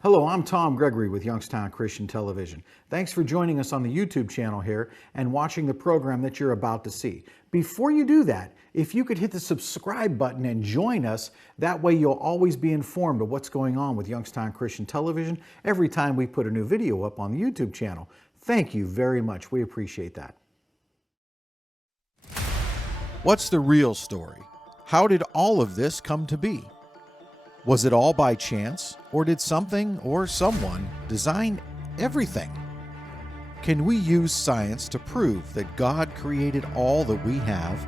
Hello, I'm Tom Gregory with Youngstown Christian Television. Thanks for joining us on the YouTube channel here and watching the program that you're about to see. Before you do that, if you could hit the subscribe button and join us, that way you'll always be informed of what's going on with Youngstown Christian Television every time we put a new video up on the YouTube channel. Thank you very much. We appreciate that. What's the real story? How did all of this come to be? Was it all by chance, or did something or someone design everything? Can we use science to prove that God created all that we have?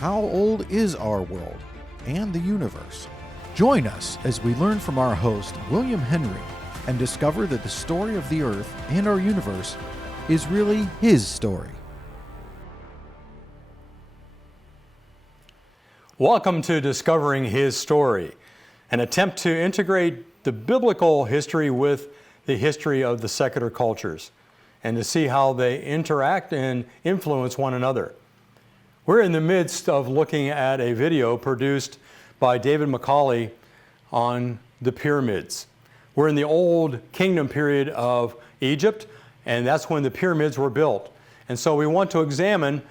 How old is our world and the universe? Join us as we learn from our host, William Henry, and discover that the story of the earth and our universe is really his story. Welcome to Discovering His Story, an attempt to integrate the biblical history with the history of the secular cultures and to see how they interact and influence one another. We're in the midst of looking at a video produced by David Macaulay on the pyramids. We're in the Old Kingdom period of Egypt, and that's when the pyramids were built. And so we want to examine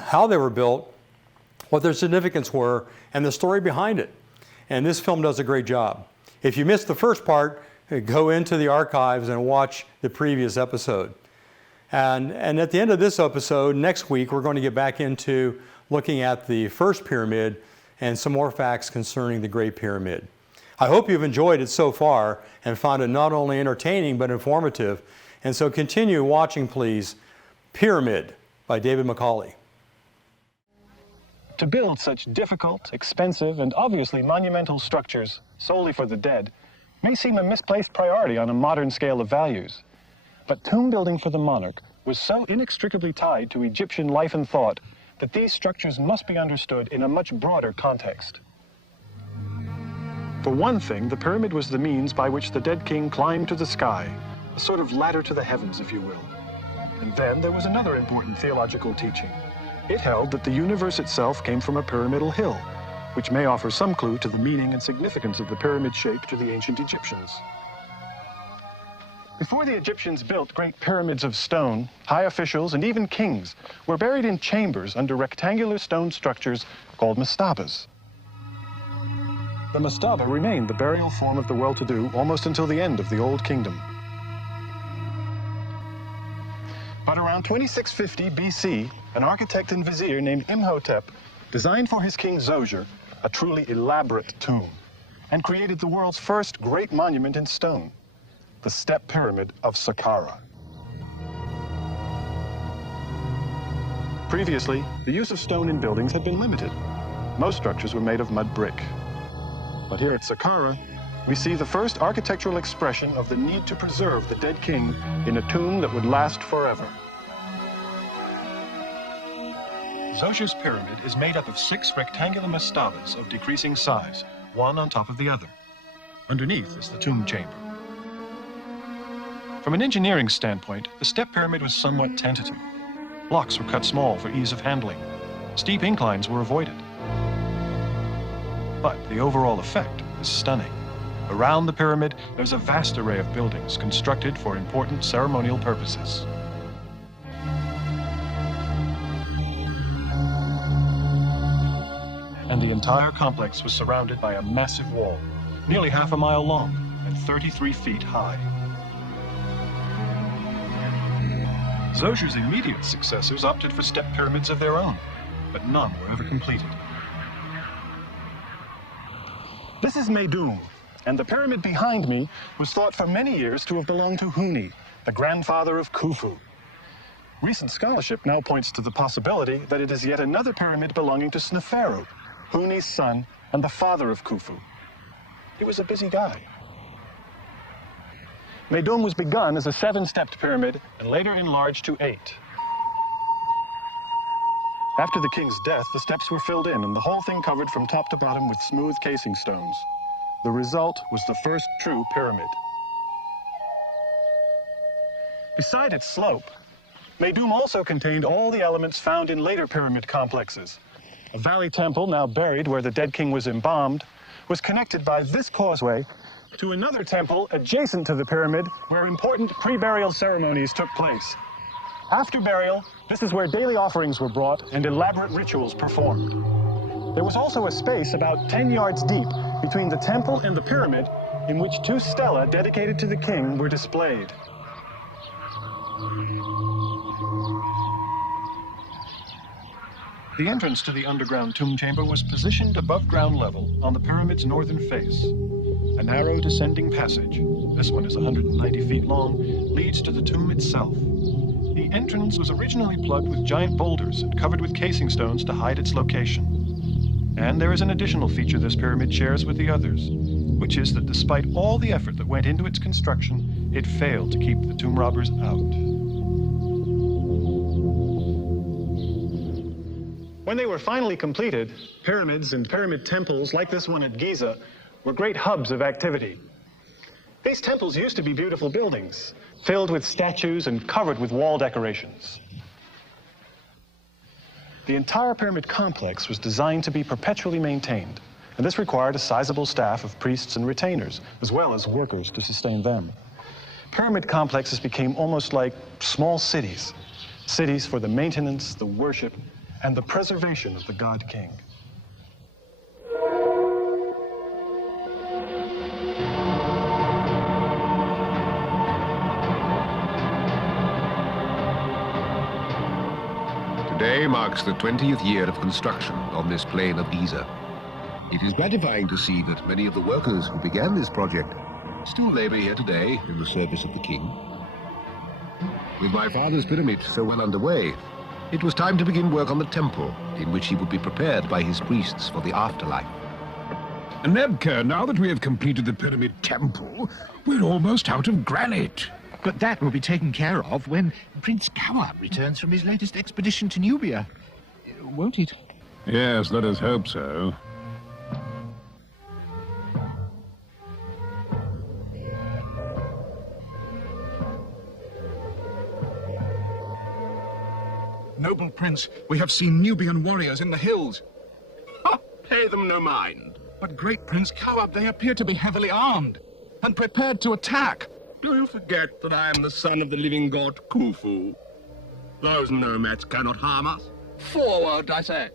how they were built, what their significance were, and the story behind it. And this film does a great job. If you missed the first part, go into the archives and watch the previous episode. And at the end of this episode, next week, we're going to get back into looking at the first pyramid and some more facts concerning the Great Pyramid. I hope you've enjoyed it so far and found it not only entertaining but informative. And so continue watching, please. Pyramid by David Macaulay. To build such difficult, expensive, and obviously monumental structures solely for the dead may seem a misplaced priority on a modern scale of values. But tomb building for the monarch was so inextricably tied to Egyptian life and thought that these structures must be understood in a much broader context. For one thing, the pyramid was the means by which the dead king climbed to the sky, a sort of ladder to the heavens, if you will. And then there was another important theological teaching. It held that the universe itself came from a pyramidal hill, which may offer some clue to the meaning and significance of the pyramid shape to the ancient Egyptians. Before the Egyptians built great pyramids of stone, high officials and even kings were buried in chambers under rectangular stone structures called mastabas. The mastaba remained the burial form of the well-to-do almost until the end of the Old Kingdom. But around 2650 BC, an architect and vizier named Imhotep designed for his king Zoser a truly elaborate tomb and created the world's first great monument in stone, the Step Pyramid of Saqqara. Previously, the use of stone in buildings had been limited. Most structures were made of mud brick. But here at Saqqara, we see the first architectural expression of the need to preserve the dead king in a tomb that would last forever. Zoser's pyramid is made up of 6 rectangular mastabas of decreasing size, one on top of the other. Underneath is the tomb chamber. From an engineering standpoint, the step pyramid was somewhat tentative. Blocks were cut small for ease of handling. Steep inclines were avoided. But the overall effect is stunning. Around the pyramid, there's a vast array of buildings constructed for important ceremonial purposes. And the entire complex was surrounded by a massive wall, nearly half a mile long and 33 feet high. Zoser's immediate successors opted for step pyramids of their own, but none were ever completed. This is Meidum, and the pyramid behind me was thought for many years to have belonged to Huni, the grandfather of Khufu. Recent scholarship now points to the possibility that it is yet another pyramid belonging to Sneferu, Huni's son and the father of Khufu. He was a busy guy. Meidum was begun as a 7-stepped pyramid and later enlarged to 8. After the king's death, the steps were filled in and the whole thing covered from top to bottom with smooth casing stones. The result was the first true pyramid. Beside its slope, Meidum also contained all the elements found in later pyramid complexes. A valley temple, now buried where the dead king was embalmed, was connected by this causeway to another temple adjacent to the pyramid where important pre-burial ceremonies took place. After burial, this is where daily offerings were brought and elaborate rituals performed. There was also a space about 10 yards deep between the temple and the pyramid in which two stelae dedicated to the king were displayed. The entrance to the underground tomb chamber was positioned above ground level on the pyramid's northern face. A narrow descending passage, this one is 190 feet long, leads to the tomb itself. The entrance was originally plugged with giant boulders and covered with casing stones to hide its location. And there is an additional feature this pyramid shares with the others, which is that despite all the effort that went into its construction, it failed to keep the tomb robbers out. When they were finally completed, pyramids and pyramid temples like this one at Giza were great hubs of activity. These temples used to be beautiful buildings, filled with statues and covered with wall decorations. The entire pyramid complex was designed to be perpetually maintained, and this required a sizable staff of priests and retainers, as well as workers to sustain them. Pyramid complexes became almost like small cities, cities for the maintenance, the worship, and the preservation of the god king. Today marks the 20th year of construction on this plain of Giza. It is gratifying to see that many of the workers who began this project still labor here today in the service of the king. With my father's pyramid so well underway, it was time to begin work on the temple, in which he would be prepared by his priests for the afterlife. Nebka, now that we have completed the pyramid temple, we're almost out of granite. But that will be taken care of when Prince Kawab returns from his latest expedition to Nubia. Won't it? Yes, let us hope so. Noble Prince, we have seen Nubian warriors in the hills. Pay them no mind. But great Prince Kawab, they appear to be heavily armed and prepared to attack. Do you forget that I am the son of the living god Khufu? Those nomads cannot harm us. Forward, I say.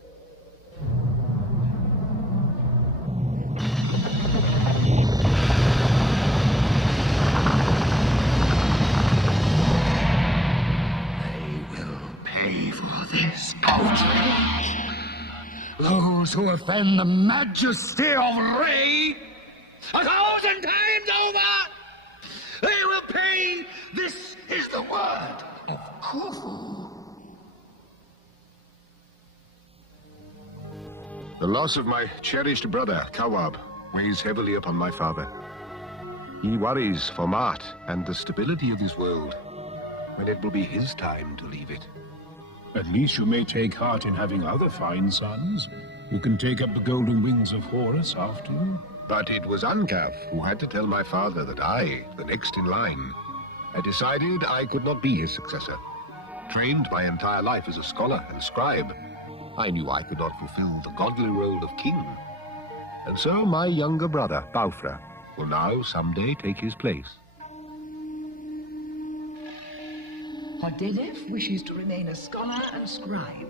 This outrage. Those who offend the majesty of Re, 1,000 times over, they will pay. This is the word of Khufu. The loss of my cherished brother, Kawab, weighs heavily upon my father. He worries for Mart and the stability of this world, when it will be his time to leave it. At least you may take heart in having other fine sons who can take up the golden wings of Horus after you. But it was Ankaf who had to tell my father that I, the next in line, had decided I could not be his successor. Trained my entire life as a scholar and scribe, I knew I could not fulfill the godly role of king. And so my younger brother, Baufra, will now someday take his place. Hodelef wishes to remain a scholar and scribe,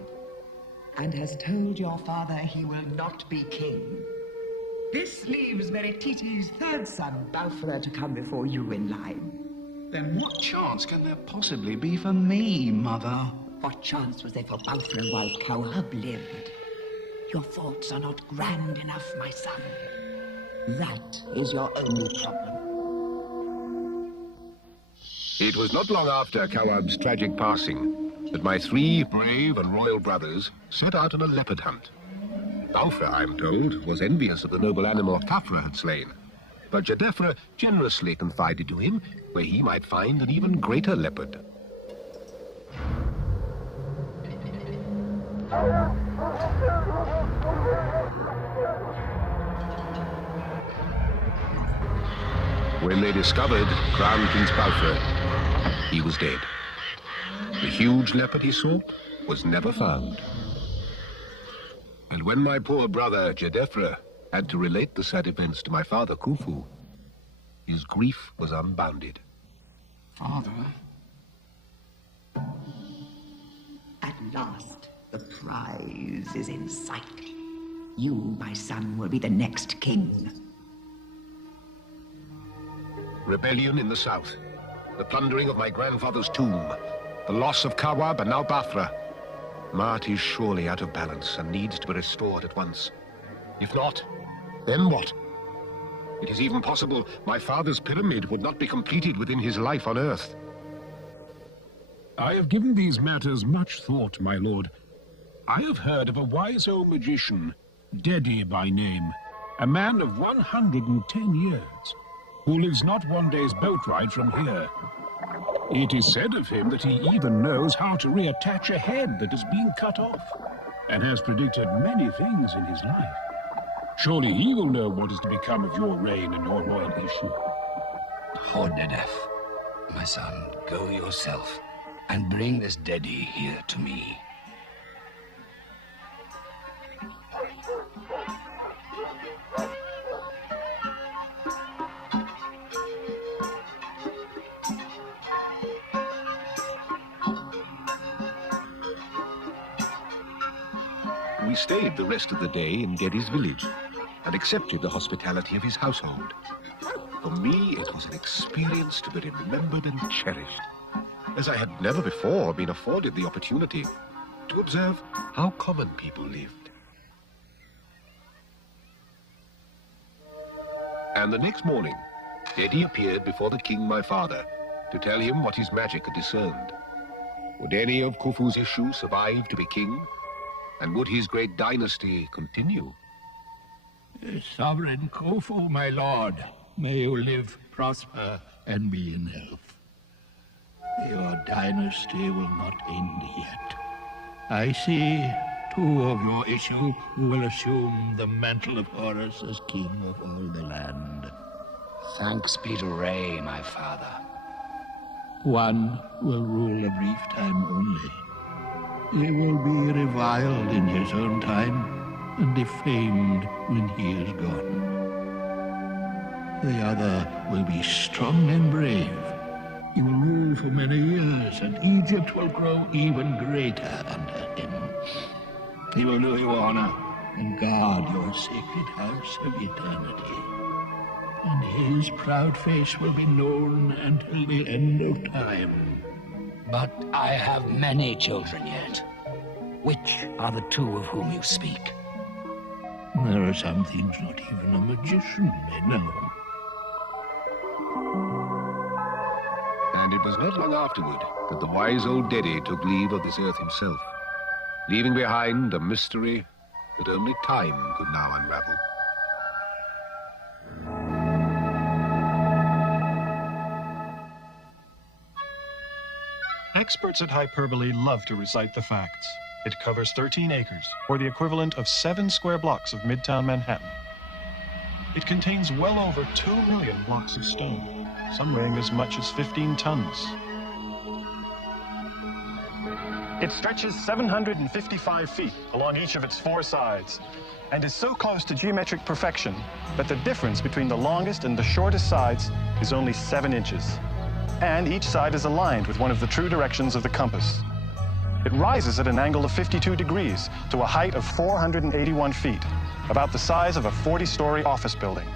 and has told your father he will not be king. This leaves Meretiti's third son, Baufra, to come before you in line. Then what chance can there possibly be for me, Mother? What chance was there for Baufra while Kawab lived? Your thoughts are not grand enough, my son. That is your only problem. It was not long after Kawab's tragic passing that my three brave and royal brothers set out on a leopard hunt. Baufra, I'm told, was envious of the noble animal Khafra had slain, but Jedefra generously confided to him where he might find an even greater leopard. When they discovered Crown Prince Baufra, he was dead. The huge leopard he sought was never found. And when my poor brother Jedefra had to relate the sad events to my father Khufu, His grief was unbounded. Father, At last, the prize is in sight. You, my son, will be the next king. Rebellion in the south. The plundering of my grandfather's tomb. The loss of Kawab and now Bathra. Mart is surely out of balance and needs to be restored at once. If not, then what? It is even possible my father's pyramid would not be completed within his life on Earth. I have given these matters much thought, my lord. I have heard of a wise old magician, Dedi by name, a man of 110 years, who lives not one day's boat ride from here. It is said of him that he even knows how to reattach a head that has been cut off, and has predicted many things in his life. Surely he will know what is to become of your reign and your royal issue. Hodedef, my son, go yourself and bring this Dedi here to me. We stayed the rest of the day in Dedi's village and accepted the hospitality of his household. For me, it was an experience to be remembered and cherished, as I had never before been afforded the opportunity to observe how common people lived. And the next morning, Dedi appeared before the king, my father, to tell him what his magic had discerned. Would any of Khufu's issue survive to be king? And would his great dynasty continue? Sovereign Khufu, my lord, may you live, prosper, and be in health. Your dynasty will not end yet. I see 2 of your issue who will assume the mantle of Horus as king of all the land. Thanks be to Ray, my father. One will rule a brief time only. He will be reviled in his own time and defamed when he is gone. The other will be strong and brave. He will rule for many years, and Egypt will grow even greater under him. He will do you honor and guard your sacred house of eternity. And his proud face will be known until the end of time. But I have many children yet. Which are the 2 of whom you speak? There are some things not even a magician may know. And it was not long afterward that the wise old Dedi took leave of this earth himself, leaving behind a mystery that only time could now unravel. Experts at hyperbole love to recite the facts. It covers 13 acres, or the equivalent of 7 square blocks of Midtown Manhattan. It contains well over 2 million blocks of stone, some weighing as much as 15 tons. It stretches 755 feet along each of its 4 sides, and is so close to geometric perfection that the difference between the longest and the shortest sides is only 7 inches. And each side is aligned with one of the true directions of the compass. It rises at an angle of 52 degrees to a height of 481 feet, about the size of a 40-story office building.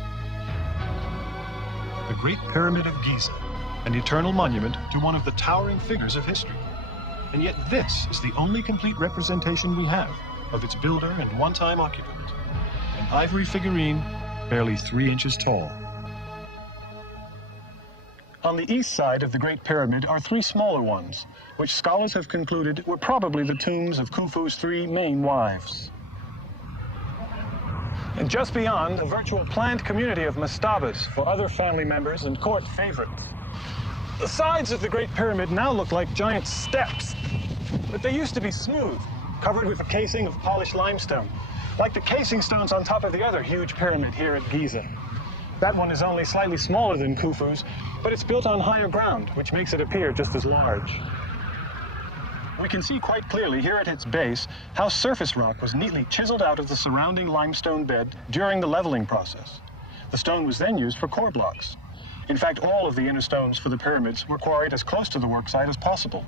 The Great Pyramid of Giza, an eternal monument to one of the towering figures of history. And yet this is the only complete representation we have of its builder and one-time occupant, an ivory figurine barely 3 inches tall. On the east side of the Great Pyramid are 3 smaller ones, which scholars have concluded were probably the tombs of Khufu's 3 main wives. And just beyond, a virtual planned community of mastabas for other family members and court favorites. The sides of the Great Pyramid now look like giant steps, but they used to be smooth, covered with a casing of polished limestone, like the casing stones on top of the other huge pyramid here at Giza. That one is only slightly smaller than Khufu's, but it's built on higher ground, which makes it appear just as large. We can see quite clearly here at its base how surface rock was neatly chiseled out of the surrounding limestone bed during the leveling process. The stone was then used for core blocks. In fact, all of the inner stones for the pyramids were quarried as close to the worksite as possible.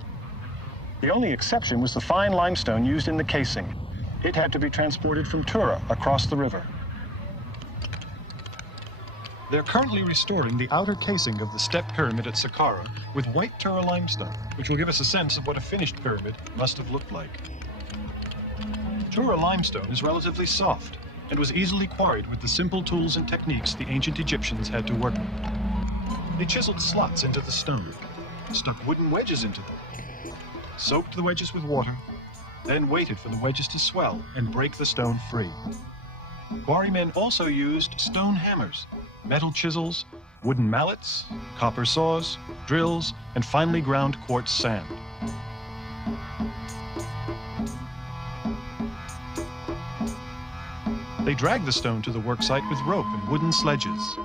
The only exception was the fine limestone used in the casing. It had to be transported from Tura across the river. They're currently restoring the outer casing of the step pyramid at Saqqara with white Tura limestone, which will give us a sense of what a finished pyramid must have looked like. Tura limestone is relatively soft and was easily quarried with the simple tools and techniques the ancient Egyptians had to work with. They chiseled slots into the stone, stuck wooden wedges into them, soaked the wedges with water, then waited for the wedges to swell and break the stone free. Quarrymen also used stone hammers, metal chisels, wooden mallets, copper saws, drills, and finely ground quartz sand. They dragged the stone to the worksite with rope and wooden sledges.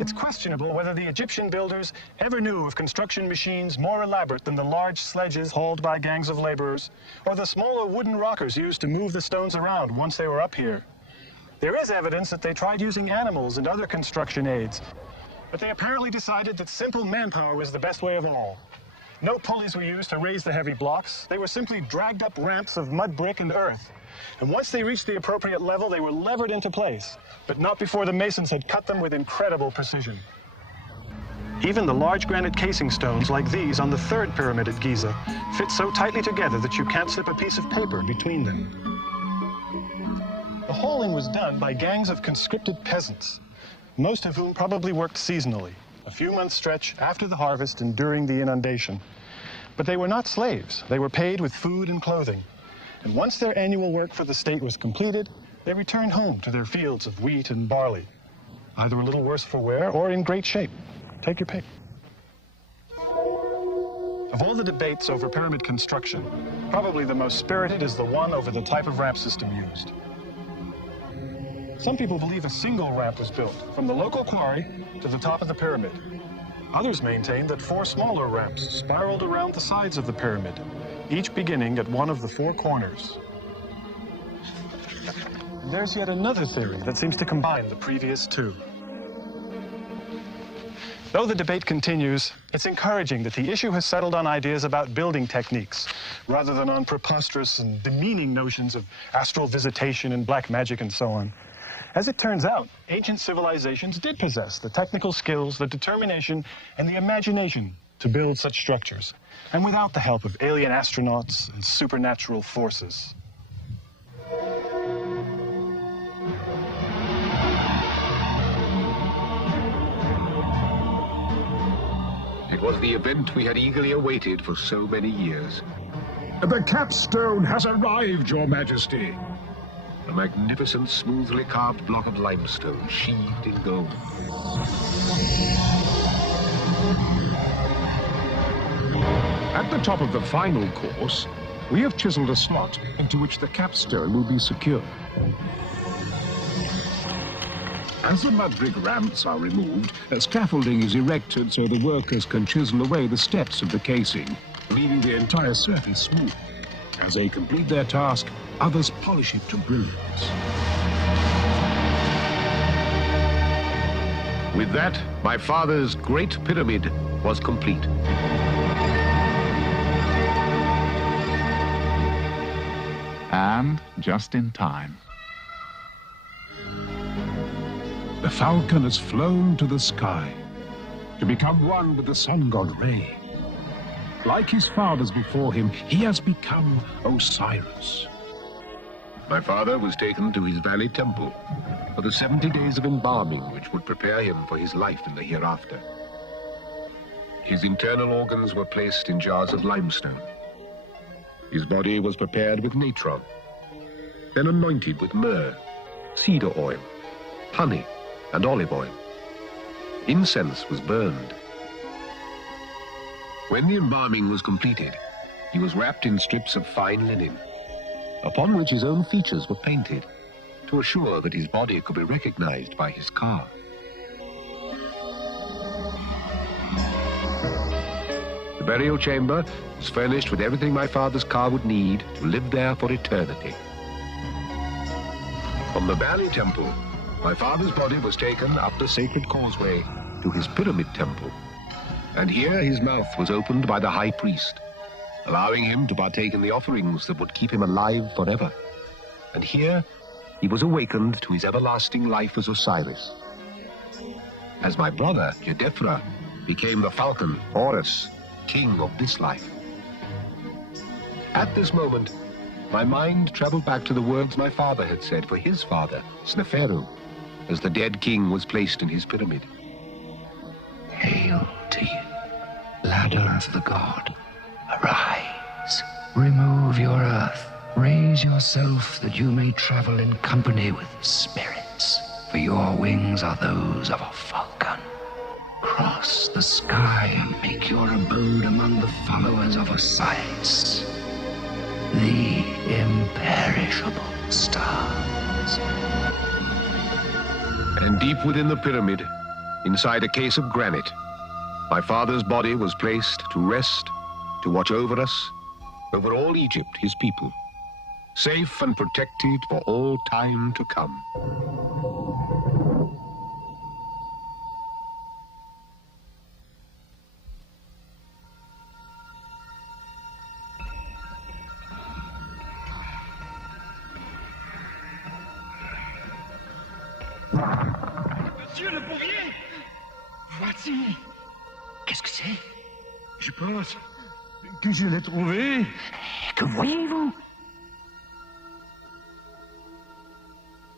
It's questionable whether the Egyptian builders ever knew of construction machines more elaborate than the large sledges hauled by gangs of laborers, or the smaller wooden rockers used to move the stones around once they were up here. There is evidence that they tried using animals and other construction aids, but they apparently decided that simple manpower was the best way of all. No pulleys were used to raise the heavy blocks. They were simply dragged up ramps of mud brick and earth. And once they reached the appropriate level, they were levered into place, but not before the masons had cut them with incredible precision. Even the large granite casing stones like these on the third pyramid at Giza fit so tightly together that you can't slip a piece of paper between them. The hauling was done by gangs of conscripted peasants, most of whom probably worked seasonally, a few months stretch after the harvest and during the inundation. But they were not slaves. They were paid with food and clothing. And once their annual work for the state was completed, they returned home to their fields of wheat and barley, either a little worse for wear or in great shape. Take your pick. Of all the debates over pyramid construction, probably the most spirited is the one over the type of ramp system used. Some people believe a single ramp was built from the local quarry to the top of the pyramid. Others maintain that 4 smaller ramps spiraled around the sides of the pyramid, each beginning at one of the 4 corners. There's yet another theory that seems to combine the previous 2. Though the debate continues, it's encouraging that the issue has settled on ideas about building techniques, rather than on preposterous and demeaning notions of astral visitation and black magic and so on. As it turns out, ancient civilizations did possess the technical skills, the determination, and the imagination to build such structures, and without the help of alien astronauts and supernatural forces. It was the event we had eagerly awaited for so many years. The capstone has arrived, Your Majesty. A magnificent, smoothly carved block of limestone, sheathed in gold. At the top of the final course, we have chiseled a slot into which the capstone will be secured. As the mud brick ramps are removed, scaffolding is erected so the workers can chisel away the steps of the casing, leaving the entire surface smooth. As they complete their task, others polish it to brilliance. With that, my father's great pyramid was complete. And just in time. The falcon has flown to the sky to become one with the sun god Re. Like his fathers before him, he has become Osiris. My father was taken to his valley temple for the 70 days of embalming which would prepare him for his life in the hereafter. His internal organs were placed in jars of limestone. His body was prepared with natron, then anointed with myrrh, cedar oil, honey, and olive oil. Incense was burned. When the embalming was completed, he was wrapped in strips of fine linen, upon which his own features were painted, to assure that his body could be recognized by his car. The burial chamber was furnished with everything my father's car would need to live there for eternity. From the Valley Temple, my father's body was taken up the sacred causeway to his pyramid temple. And here his mouth was opened by the high priest, allowing him to partake in the offerings that would keep him alive forever. And here he was awakened to his everlasting life as Osiris. As my brother, Jedefra, became the falcon, Horus, king of this life. At this moment, my mind traveled back to the words my father had said for his father, Sneferu, as the dead king was placed in his pyramid. Hail to you, ladder of the god. Arise, remove your earth, raise yourself that you may travel in company with spirits, for your wings are those of a falcon. Cross the sky and make your abode among the followers of Osiris, the imperishable stars. And deep within the pyramid, inside a case of granite, my father's body was placed to rest, to watch over us, over all Egypt, his people, safe and protected for all time to come. Monsieur le Bourrier! Voici! Qu'est-ce que c'est? Je pense que je l'ai trouvé. Que voyez-vous?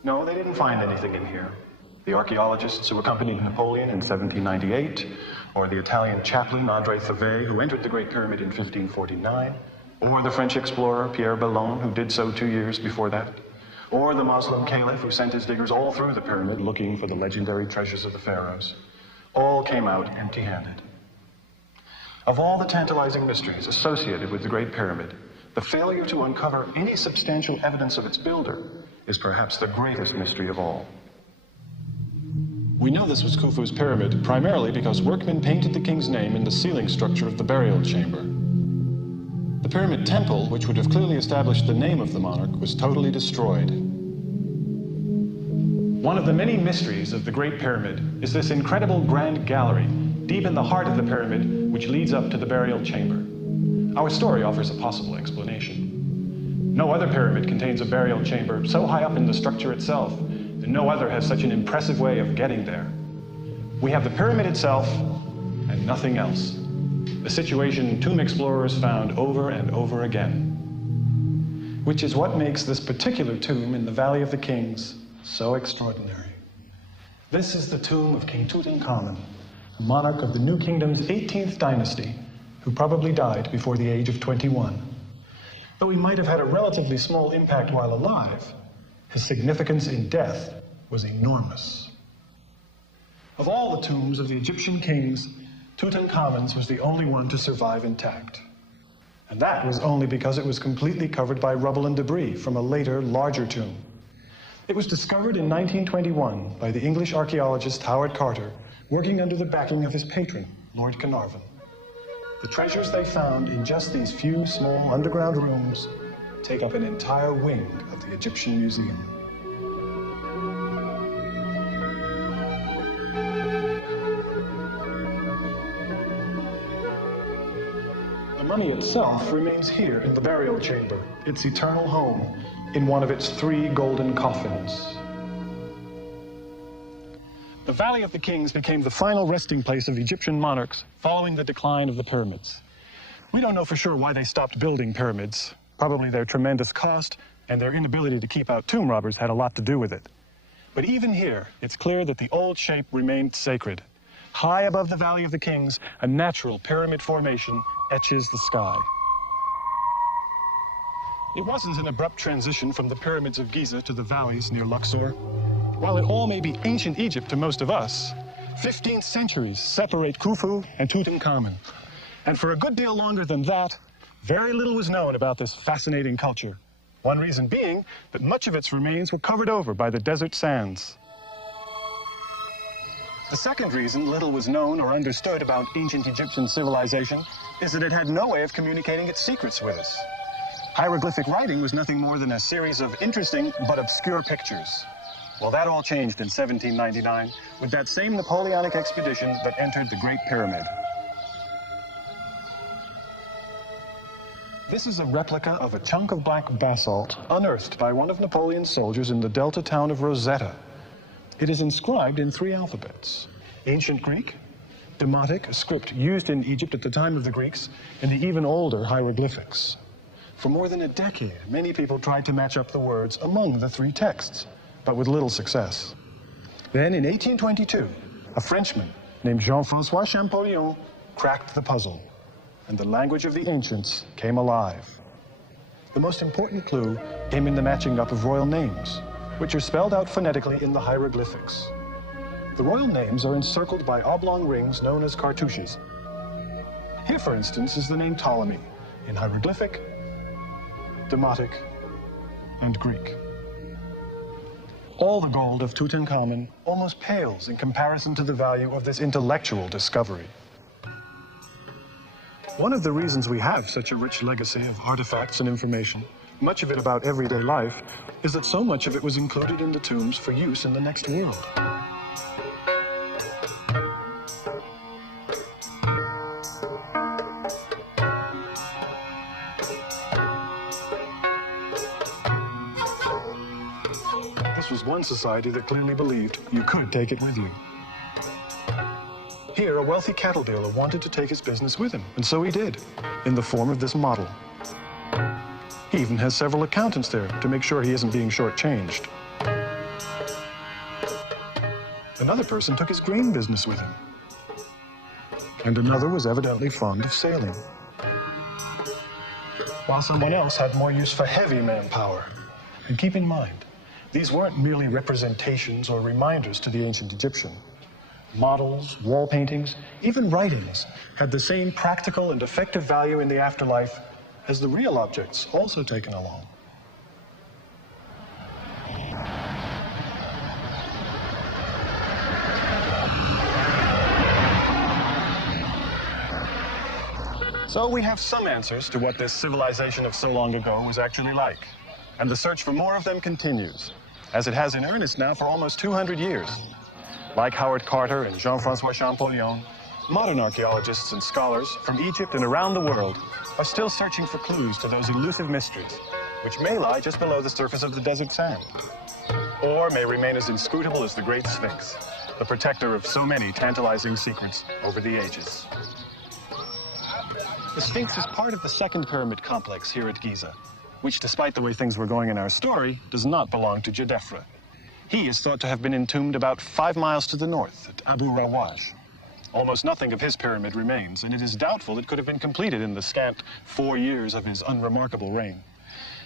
No, they didn't find anything in here. The archaeologists who accompanied Napoleon in 1798, or the Italian chaplain André Thevet, who entered the Great Pyramid in 1549, or the French explorer Pierre Bellon, who did so 2 years before that, or the Muslim caliph who sent his diggers all through the pyramid looking for the legendary treasures of the pharaohs, all came out empty-handed. Of all the tantalizing mysteries associated with the Great Pyramid, the failure to uncover any substantial evidence of its builder is perhaps the greatest mystery of all. We know this was Khufu's pyramid primarily because workmen painted the king's name in the ceiling structure of the burial chamber. The pyramid temple, which would have clearly established the name of the monarch, was totally destroyed. One of the many mysteries of the Great Pyramid is this incredible grand gallery deep in the heart of the pyramid, which leads up to the burial chamber. Our story offers a possible explanation. No other pyramid contains a burial chamber so high up in the structure itself, and no other has such an impressive way of getting there. We have the pyramid itself and nothing else. A situation tomb explorers found over and over again, which is what makes this particular tomb in the Valley of the Kings so extraordinary. This is the tomb of King Tutankhamun, a monarch of the New Kingdom's 18th dynasty, who probably died before the age of 21. Though he might have had a relatively small impact while alive, his significance in death was enormous. Of all the tombs of the Egyptian kings, Tutankhamun's was the only one to survive intact. And that was only because it was completely covered by rubble and debris from a later, larger tomb. It was discovered in 1921 by the English archaeologist Howard Carter, working under the backing of his patron, Lord Carnarvon. The treasures they found in just these few small underground rooms take up an entire wing of the Egyptian Museum. The mummy itself remains here in the burial chamber, its eternal home, in one of its 3 golden coffins. The Valley of the Kings became the final resting place of Egyptian monarchs following the decline of the pyramids. We don't know for sure why they stopped building pyramids. Probably their tremendous cost and their inability to keep out tomb robbers had a lot to do with it. But even here, it's clear that the old shape remained sacred. High above the Valley of the Kings, a natural pyramid formation etches the sky. It wasn't an abrupt transition from the pyramids of Giza to the valleys near Luxor. While it all may be ancient Egypt to most of us, 15 centuries separate Khufu and Tutankhamun. And for a good deal longer than that, very little was known about this fascinating culture. One reason being that much of its remains were covered over by the desert sands. The second reason little was known or understood about ancient Egyptian civilization is that it had no way of communicating its secrets with us. Hieroglyphic writing was nothing more than a series of interesting but obscure pictures. Well, that all changed in 1799 with that same Napoleonic expedition that entered the Great Pyramid. This is a replica of a chunk of black basalt unearthed by one of Napoleon's soldiers in the delta town of Rosetta. It is inscribed in 3 alphabets: Ancient Greek, Demotic, a script used in Egypt at the time of the Greeks, and the even older hieroglyphics. For more than a decade, many people tried to match up the words among the 3 texts, but with little success. Then in 1822, a Frenchman named Jean-François Champollion cracked the puzzle, and the language of the ancients came alive. The most important clue came in the matching up of royal names, which are spelled out phonetically in the hieroglyphics. The royal names are encircled by oblong rings known as cartouches. Here, for instance, is the name Ptolemy in hieroglyphic, Demotic, and Greek. All the gold of Tutankhamun almost pales in comparison to the value of this intellectual discovery. One of the reasons we have such a rich legacy of artifacts and information, much of it about everyday life, is that so much of it was included in the tombs for use in the next world. This was one society that clearly believed you could take it with you. Here, a wealthy cattle dealer wanted to take his business with him, and so he did, in the form of this model. He even has several accountants there to make sure he isn't being shortchanged. Another person took his grain business with him. And another was evidently fond of sailing. While someone else had more use for heavy manpower. And keep in mind, these weren't merely representations or reminders to the ancient Egyptian. Models, wall paintings, even writings had the same practical and effective value in the afterlife as the real objects also taken along. So we have some answers to what this civilization of so long ago was actually like. And the search for more of them continues, as it has in earnest now for almost 200 years. Like Howard Carter and Jean-François Champollion, modern archaeologists and scholars from Egypt and around the world are still searching for clues to those elusive mysteries, which may lie just below the surface of the desert sand, or may remain as inscrutable as the Great Sphinx, the protector of so many tantalizing secrets over the ages. The Sphinx is part of the second pyramid complex here at Giza, which, despite the way things were going in our story, does not belong to Djedefre. He is thought to have been entombed about 5 miles to the north at Abu Rawaj. Almost nothing of his pyramid remains, and it is doubtful it could have been completed in the scant 4 years of his unremarkable reign.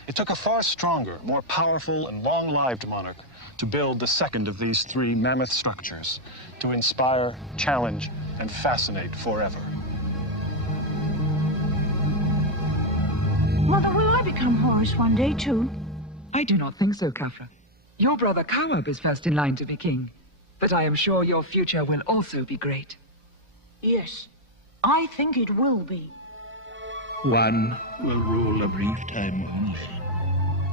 It took a far stronger, more powerful, and long-lived monarch to build the second of these 3 mammoth structures, to inspire, challenge, and fascinate forever. Mother, will I become Horus one day, too? I do not think so, Khafra. Your brother Kawab is first in line to be king, but I am sure your future will also be great. Yes, I think it will be. One will rule a brief time only.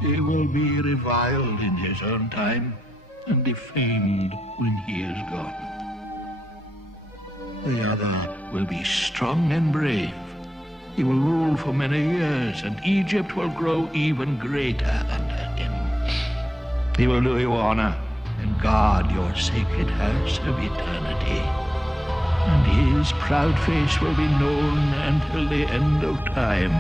He will be reviled in his own time and defamed when he is gone. The other will be strong and brave. He will rule for many years, and Egypt will grow even greater under him. He will do you honor and guard your sacred house of eternity. And his proud face will be known until the end of time.